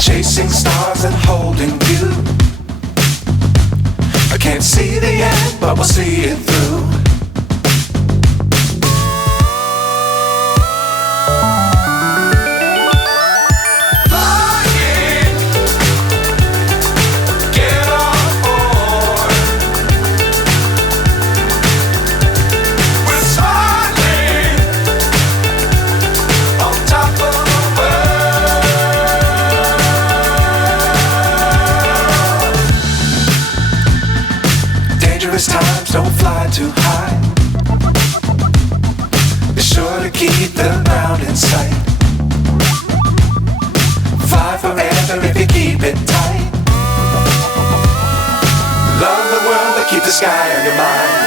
Chasing stars and holding you. I can't see the end, but we'll see it through. Times don't fly too high. Be sure to keep the ground in sight. Fly forever if you keep it tight. Love the world but keep the sky on your mind.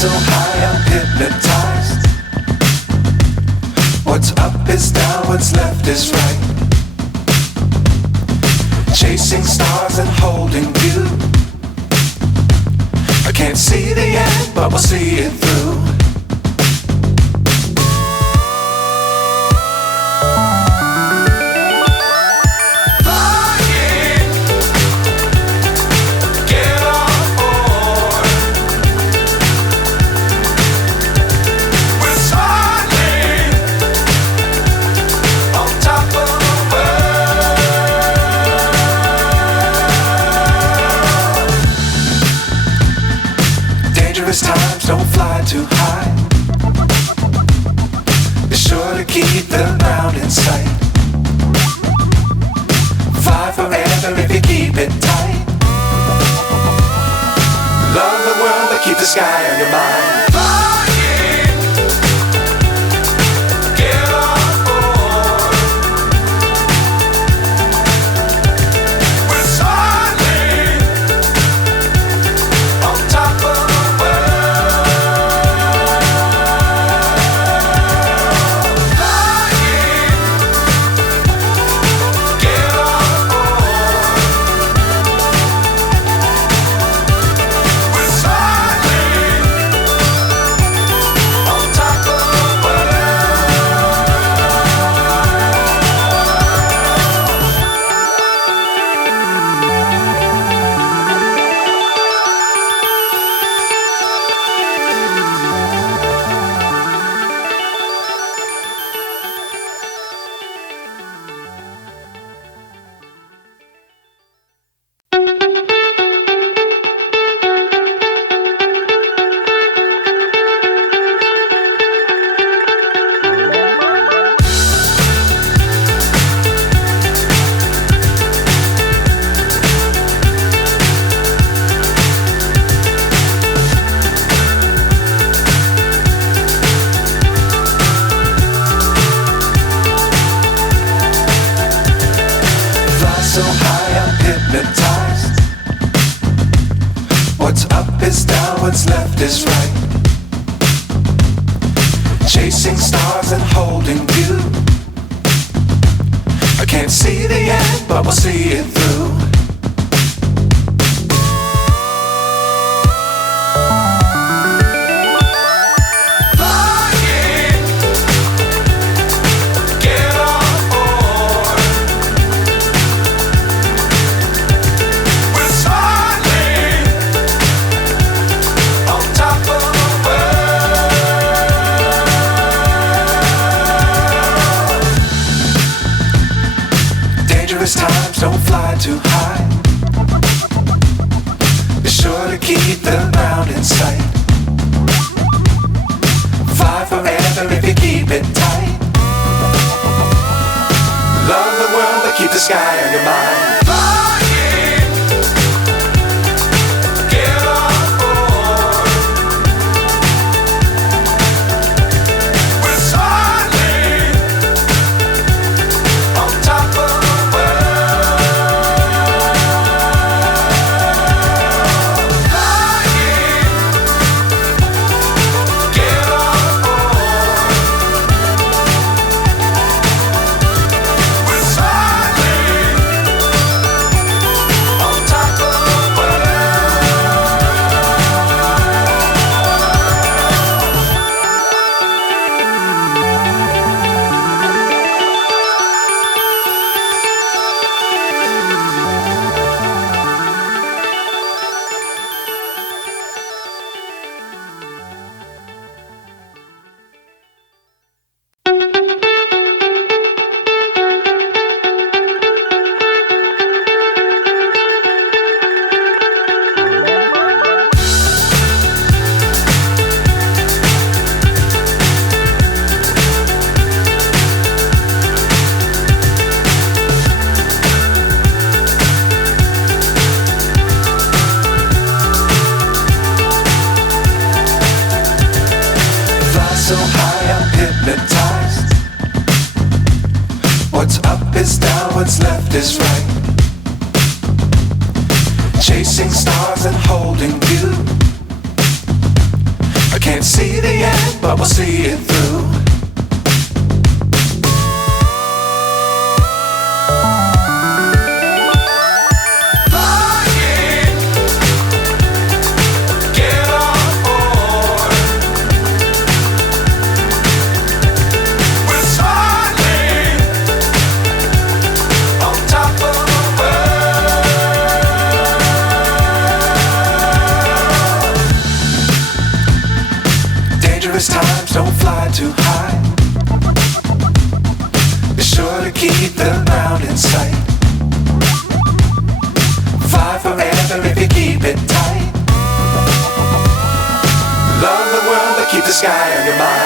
So high I'm hypnotized. What's up is down, what's left is right. Chasing stars and holding you. I can't see the end, but we'll see it through. Times don't fly too high. Be sure to keep the ground in sight. Fly forever if you keep it tight. Love the world but keep the sky on your mind. So high I'm hypnotized. What's up is down, what's left is right. Chasing stars and holding you. I can't see the end, but we'll see it through. ground in sight. Fly forever if you keep it tight. Love the world but keep the sky on your mind. Flying, get on board. We're soaring on top of the world. Flying, get on board. We're soaring on top of the world. Fly so high, I'm hypnotized. What's up is down, what's left is right. Chasing stars and holding you. I can't see the end, but we'll see it through. Flying, get on board. We're soaring on top of the world. Dangerous times, don't fly too high. Be sure to keep the ground in sight. Fly forever if you keep it tight. Love the world but keep the sky on your mind.